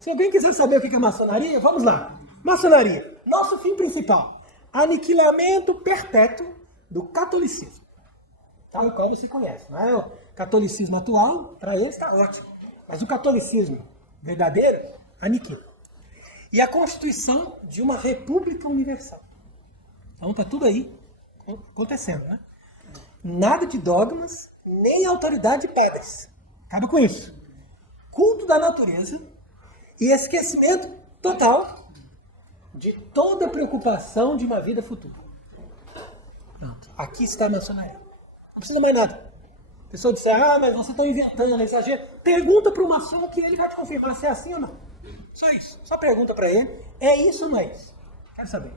Se alguém quiser saber o que é maçonaria, vamos lá. Maçonaria, nosso fim principal, aniquilamento perpétuo do catolicismo. Tal qual você conhece, não é o catolicismo atual, para ele está ótimo. Mas o catolicismo verdadeiro, aniquila. E a constituição de uma república universal. Então está tudo aí acontecendo, né? Nada de dogmas, nem autoridade de padres. Acaba com isso. Culto da natureza e esquecimento total de toda preocupação de uma vida futura. Pronto. Aqui está a maçonaria. Não precisa mais nada. A pessoa diz, mas vocês estão inventando, exagero. Pergunta para o maçom que ele vai te confirmar se é assim ou não. Só isso. Só pergunta para ele, é isso ou não é isso? Quero saber.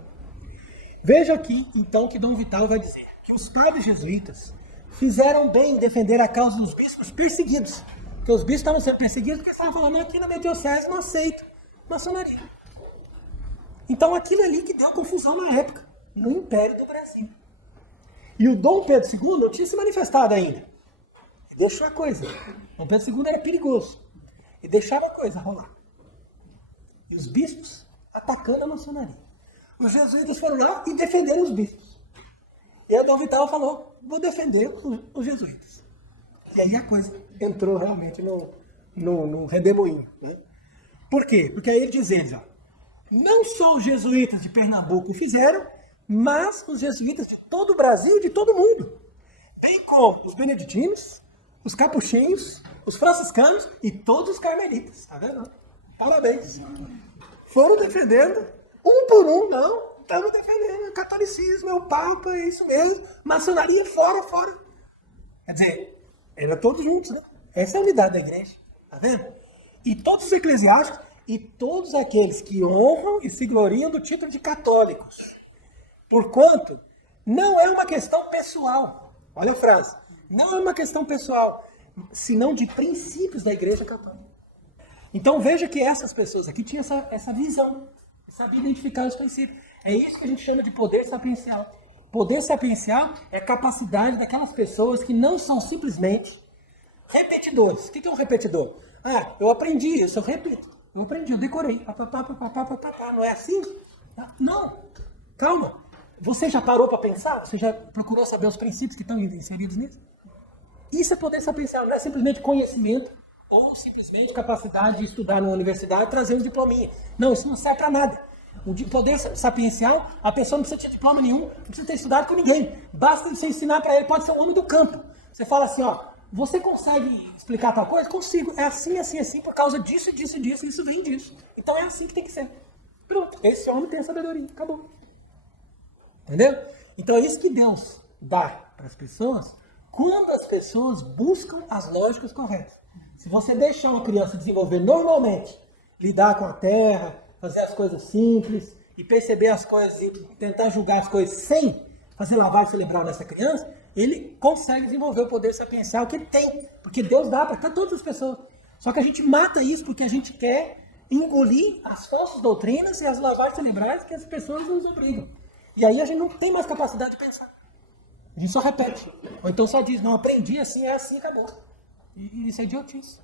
Veja aqui, então, que Dom Vital vai dizer que os padres jesuítas fizeram bem em defender a causa dos bispos perseguidos. Porque os bispos estavam sendo perseguidos porque estavam falando aqui na minha diocese não aceito maçonaria. Então aquilo ali que deu confusão na época, no Império do Brasil. E o Dom Pedro II não tinha se manifestado ainda. Deixou a coisa. Dom Pedro II era perigoso. E deixava a coisa rolar. E os bispos atacando a maçonaria. Os jesuítas foram lá e defenderam os bispos. E a Dom Vital falou, vou defender os jesuítas. E aí a coisa entrou realmente no redemoinho. Né? Por quê? Porque aí ele diz, não só os jesuítas de Pernambuco fizeram, mas os jesuítas de todo o Brasil e de todo o mundo. Bem como os beneditinos, os capuchinhos, os franciscanos e todos os carmelitas. Tá vendo? Parabéns. Foram defendendo, um por um, não. Estamos defendendo o catolicismo, é o Papa, é isso mesmo. Maçonaria, fora, fora. Quer dizer, era todos juntos, né? Essa é a unidade da igreja. Tá vendo? E todos os eclesiásticos e todos aqueles que honram e se gloriam do título de católicos. Porquanto, não é uma questão pessoal. Olha a frase. Não é uma questão pessoal, senão de princípios da igreja católica. Então veja que essas pessoas aqui tinham essa visão. Sabia identificar os princípios. É isso que a gente chama de poder sapiencial. Poder sapiencial é a capacidade daquelas pessoas que não são simplesmente repetidores. O que é um repetidor? Eu aprendi isso, eu repito. Eu aprendi, eu decorei. Não é assim? Não. Calma. Você já parou para pensar? Você já procurou saber os princípios que estão inseridos nisso? Isso é poder sapiencial. Não é simplesmente conhecimento ou simplesmente capacidade de estudar numa universidade e trazer um diplominha. Não, isso não serve para nada. O poder sapiencial, a pessoa não precisa ter diploma nenhum, não precisa ter estudado com ninguém. Basta você ensinar para ele, pode ser um homem do campo. Você fala assim, você consegue explicar tal coisa? Consigo. É assim, assim, assim, por causa disso, disso, disso, isso vem disso. Então é assim que tem que ser. Pronto, esse homem tem a sabedoria, acabou. Entendeu? Então é isso que Deus dá para as pessoas quando as pessoas buscam as lógicas corretas. Se você deixar uma criança desenvolver normalmente, lidar com a terra, fazer as coisas simples e perceber as coisas e tentar julgar as coisas sem fazer lavagem cerebral nessa criança, ele consegue desenvolver o poder sapiencial que ele tem. Porque Deus dá para todas as pessoas. Só que a gente mata isso porque a gente quer engolir as falsas doutrinas e as lavagens cerebrais que as pessoas nos obrigam. E aí a gente não tem mais capacidade de pensar. A gente só repete. Ou então só diz, não, aprendi assim, é assim, acabou. E isso é idiotice.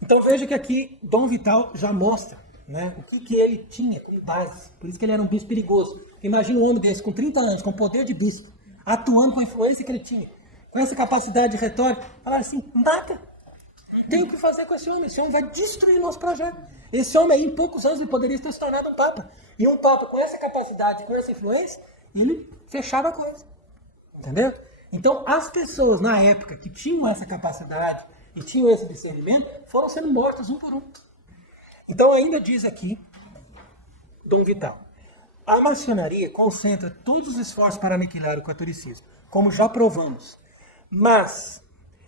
Então veja que aqui Dom Vital já mostra, né, o que ele tinha como base. Por isso que ele era um bispo perigoso. Imagina um homem desse com 30 anos, com poder de bispo, atuando com a influência que ele tinha, com essa capacidade de retórica, falar assim, nada. Tem o que fazer com esse homem vai destruir nosso projeto. Esse homem aí, em poucos anos, ele poderia ter se tornado um papa. E um papa com essa capacidade, com essa influência, ele fechava a coisa. Entendeu? Então, as pessoas na época que tinham essa capacidade e tinham esse discernimento, foram sendo mortas um por um. Então, ainda diz aqui, Dom Vital, a maçonaria concentra todos os esforços para aniquilar o catolicismo, como já provamos, mas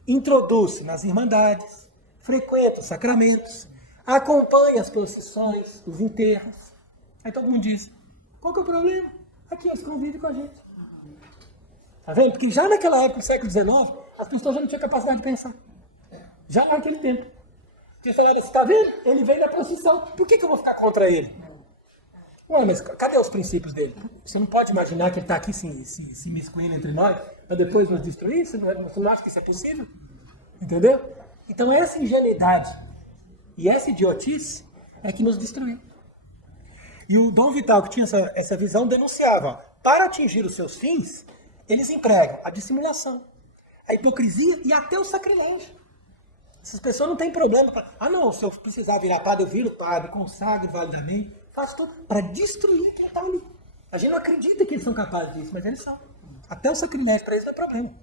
introduz-se nas irmandades, frequenta os sacramentos, acompanha as procissões, os enterros. Aí todo mundo diz, qual que é o problema? Aqui eles convivem com a gente. Tá vendo? Porque já naquela época, no século XIX, as pessoas já não tinham capacidade de pensar. Já naquele tempo. Eles falaram assim, tá vendo? Ele veio na procissão. Por que eu vou ficar contra ele? Ué, mas cadê os princípios dele? Você não pode imaginar que ele está aqui se miscuindo entre nós, para depois nos destruir? Você não acha que isso é possível? Entendeu? Então essa ingenuidade E essa idiotice é que nos destruiu. E o Dom Vital, que tinha essa visão, denunciava, ó, para atingir os seus fins, eles empregam a dissimulação, a hipocrisia e até o sacrilégio. Essas pessoas não têm problema. Se eu precisar virar padre, eu viro padre, consagro validamente, faço tudo para destruir quem está ali. A gente não acredita que eles são capazes disso, mas eles são. Até o sacrilégio para eles não é problema.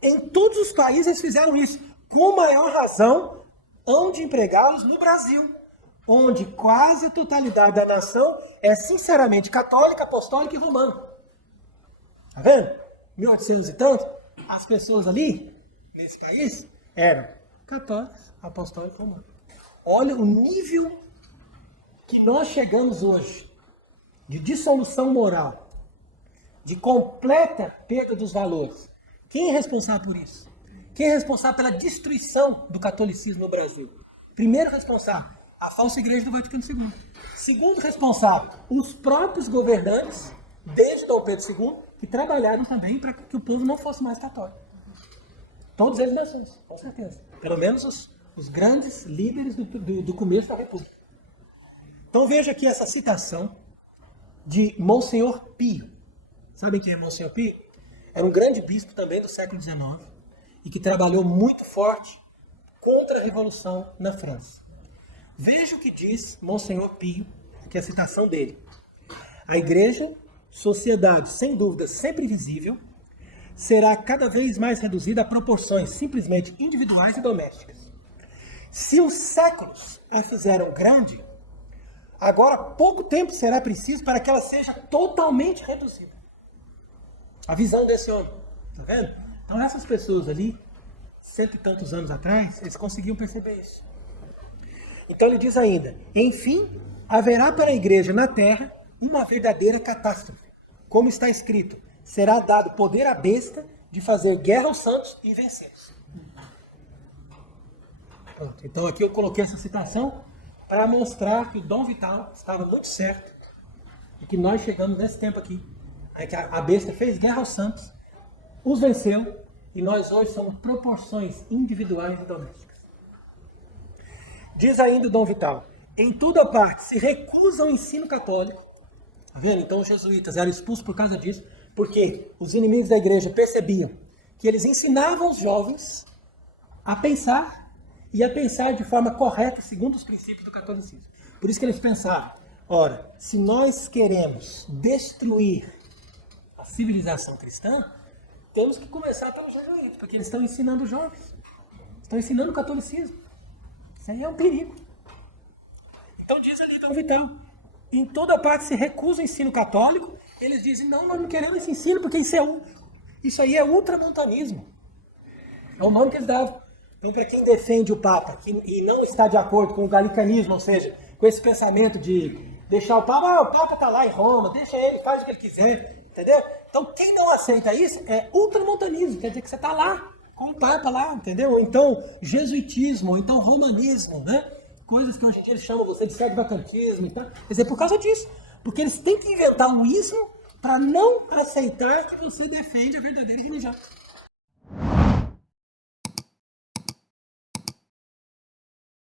Em todos os países eles fizeram isso. Com maior razão, hão de empregá-los no Brasil, onde quase a totalidade da nação é sinceramente católica, apostólica e romana. Tá vendo? 1800 e tanto, as pessoas ali, nesse país, eram católicos, apostólicos e romanos. Olha o nível que nós chegamos hoje, de dissolução moral, de completa perda dos valores. Quem é responsável por isso? Quem é responsável pela destruição do catolicismo no Brasil? Primeiro responsável, a falsa igreja do Vaticano II. Segundo responsável, os próprios governantes, desde Dom Pedro II, que trabalharam também para que o povo não fosse mais católico. Todos eles nações, com certeza. Pelo menos os grandes líderes do começo da República. Então veja aqui essa citação de Monsenhor Pio. Sabem quem é Monsenhor Pio? Era um grande bispo também do século XIX e que trabalhou muito forte contra a Revolução na França. Veja o que diz Monsenhor Pio, que é a citação dele. A igreja, sociedade sem dúvida sempre visível, será cada vez mais reduzida a proporções simplesmente individuais e domésticas. Se os séculos a fizeram grande, agora pouco tempo será preciso para que ela seja totalmente reduzida. A visão desse homem, tá vendo? Então essas pessoas ali, cento e tantos anos atrás, eles conseguiam perceber isso. Então ele diz ainda, enfim, haverá para a igreja na terra uma verdadeira catástrofe. Como está escrito, será dado poder à besta de fazer guerra aos santos e vencê-los. Pronto, então aqui eu coloquei essa citação para mostrar que o Dom Vital estava muito certo e que nós chegamos nesse tempo aqui, que a besta fez guerra aos santos, os venceu e nós hoje somos proporções individuais e domésticas. Diz ainda o Dom Vital, em toda parte se recusa o ensino católico. Tá vendo? Então os jesuítas eram expulsos por causa disso, porque os inimigos da igreja percebiam que eles ensinavam os jovens a pensar e a pensar de forma correta segundo os princípios do catolicismo. Por isso que eles pensavam, ora, se nós queremos destruir a civilização cristã, temos que começar pelos jesuítas, porque eles estão ensinando os jovens, estão ensinando o catolicismo. Isso aí é um perigo. Então diz ali Dom Vital, em toda parte se recusa o ensino católico, eles dizem, não, nós não queremos esse ensino, porque isso aí é ultramontanismo. É o nome que eles davam. Então, para quem defende o Papa e não está de acordo com o galicanismo, ou seja, com esse pensamento de deixar o Papa está lá em Roma, deixa ele, faz o que ele quiser, entendeu? Então, quem não aceita isso é ultramontanismo, quer dizer que você está lá, com o Papa lá, entendeu? Ou então, jesuitismo, ou então romanismo, né? Coisas que hoje em dia eles chamam você de vacantismo e tal. Quer dizer, por causa disso. Porque eles têm que inventar um ismo para não aceitar que você defende a verdadeira religião.